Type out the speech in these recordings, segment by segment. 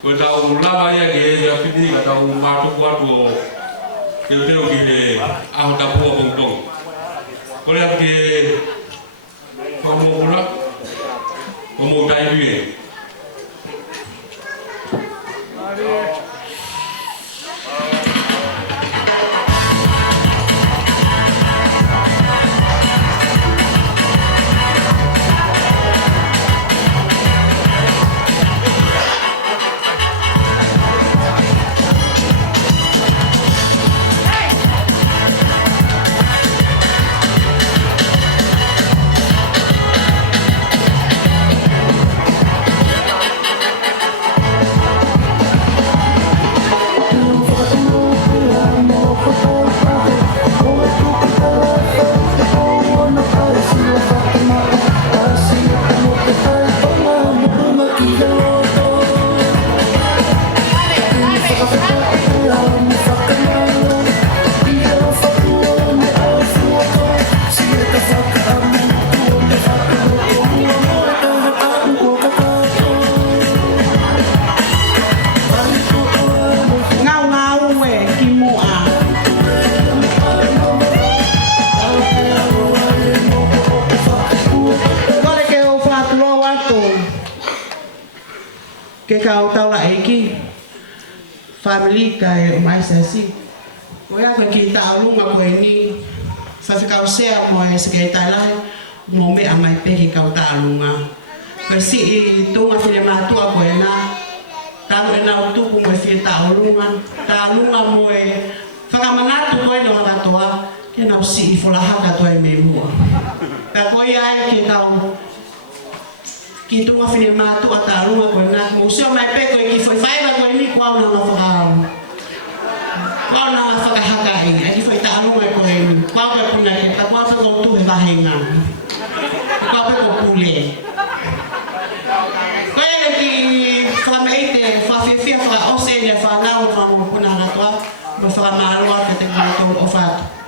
Katau lama ya ke ya pidi katau matu kuatu teu ke au tapu pongtong. Kole ke Fakamokopuna komo dai duye. Ke kau tau la eki family kai mai sesi ko ya ko ki Tauolunga ko ni sa kau sea mo se ke Tatala mo me amai pe ki kau Tauolunga persi tu Fakamanatu ko na talo na tu ko mo fi Tauolunga mo Fakamanatu ko no Hakatoa ke na si fola Hakatoa me mo ta ko ya ki kau Kita Fakamanatu at Tauolunga ko na museo mai pe ko ki foi fai ko ni kwa na fakahakai ai foi Tauolunga ko ni kwa ko puna ke ta kwa ko tu ba henga kwa ko pule ko ya ki famaite fa fi fa osenya fa na fa mo puna na kwa mo fa malwa ke te ko ofat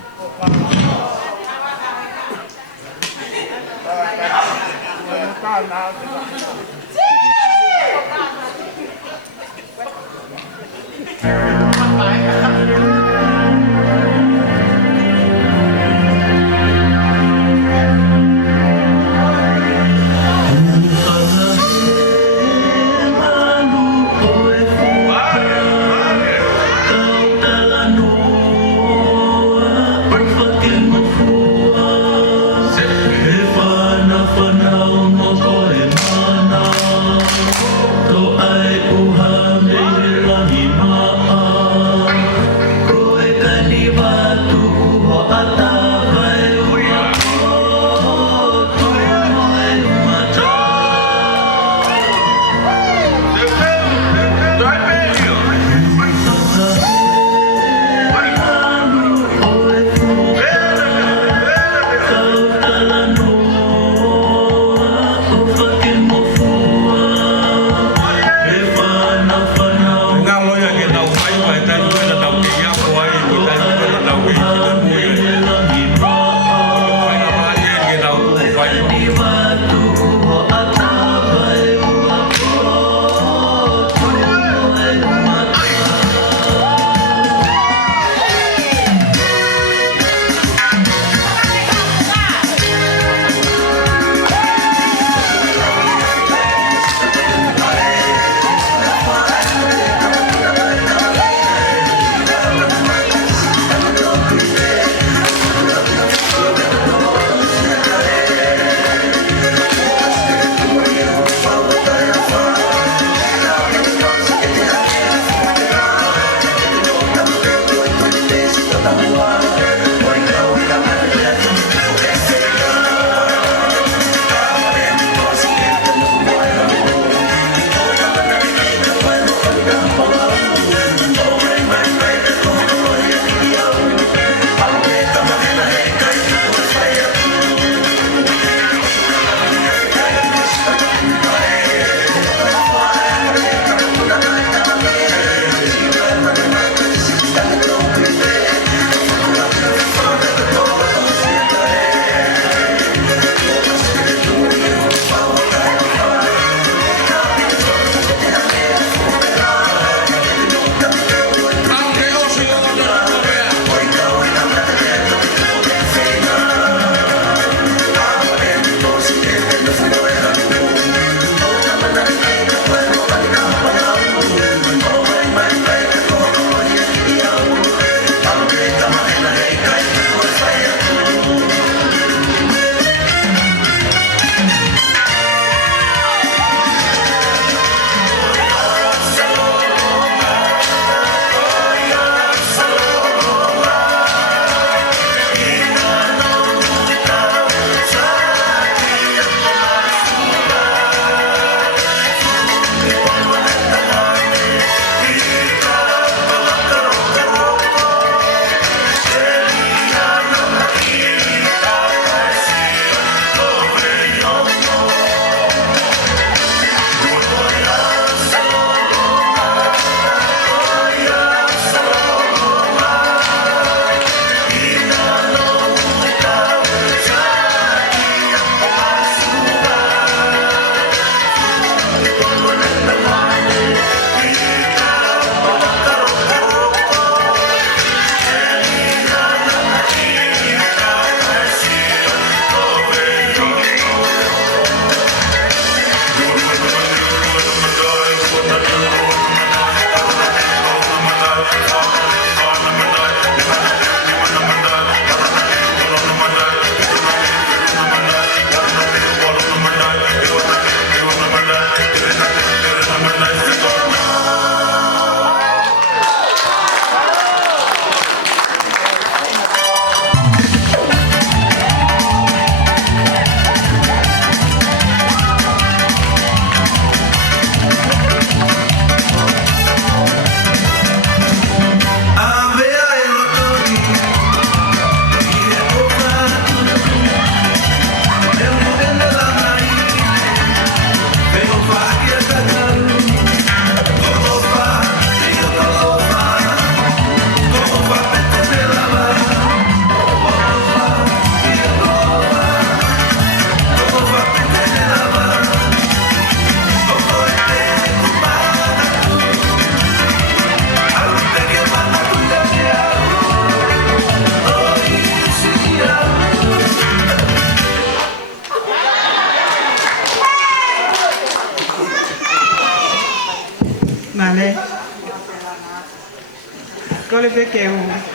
peke ho.